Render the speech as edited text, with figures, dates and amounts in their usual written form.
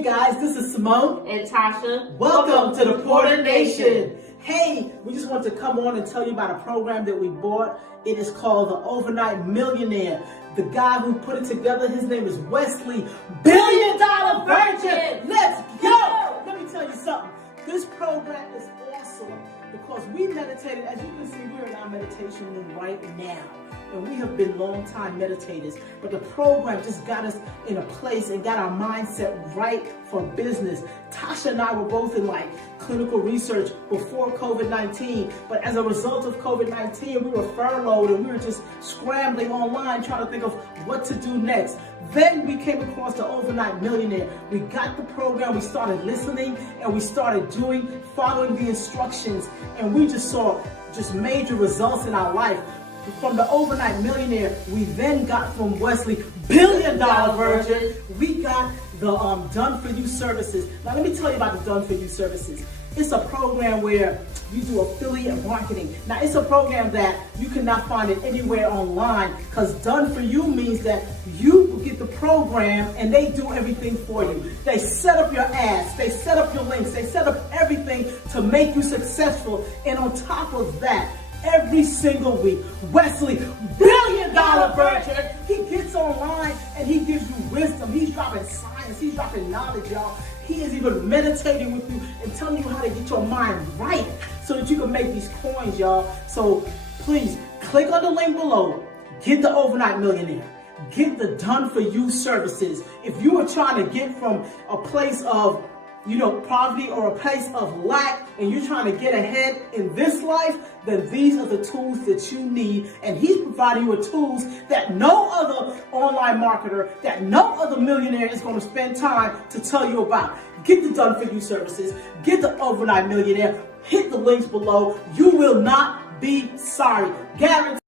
Hey guys, this is Simone and Tasha. Welcome to the Porter Nation. Hey, we just want to come on and tell you about a program that we bought. It is called the Overnight Millionaire. The guy who put it together, his name is Wesley Virgin Has. Let's go! Let me tell you something. This program is awesome because we meditated. As you can see, we're in our meditation room right now. And we have been long-time meditators, but the program just got us in a place and got our mindset right for business. Tasha and I were both in clinical research before COVID-19, but as a result of COVID-19, we were furloughed and we were just scrambling online trying to think of what to do next. Then we came across the Overnight Millionaire. We got the program, we started listening, and we started following the instructions, and we just saw major results in our life. From the Overnight Millionaire, we then got from Wesley Virgin Has, we got the Done For You services. Now let me tell you about the Done For You services. It's a program where you do affiliate marketing. Now it's a program that you cannot find it anywhere online because Done For You means that you get the program and they do everything for you. They set up your ads, they set up your links, they set up everything to make you successful. And on top of that, every single week, Wesley Virgin Has, he gets online and he gives you wisdom. He's dropping science, he's dropping knowledge, y'all. He is even meditating with you and telling you how to get your mind right so that you can make these coins, y'all. So please click on the link below, get the Overnight Millionaire, get the Done For You services. If you are trying to get from a place of poverty or a place of lack, and you're trying to get ahead in this life, then these are the tools that you need. And he's providing you with tools that no other online marketer, that no other millionaire is going to spend time to tell you about. Get the Done For You services, get the Overnight Millionaire, hit the links below. You will not be sorry. Guaranteed.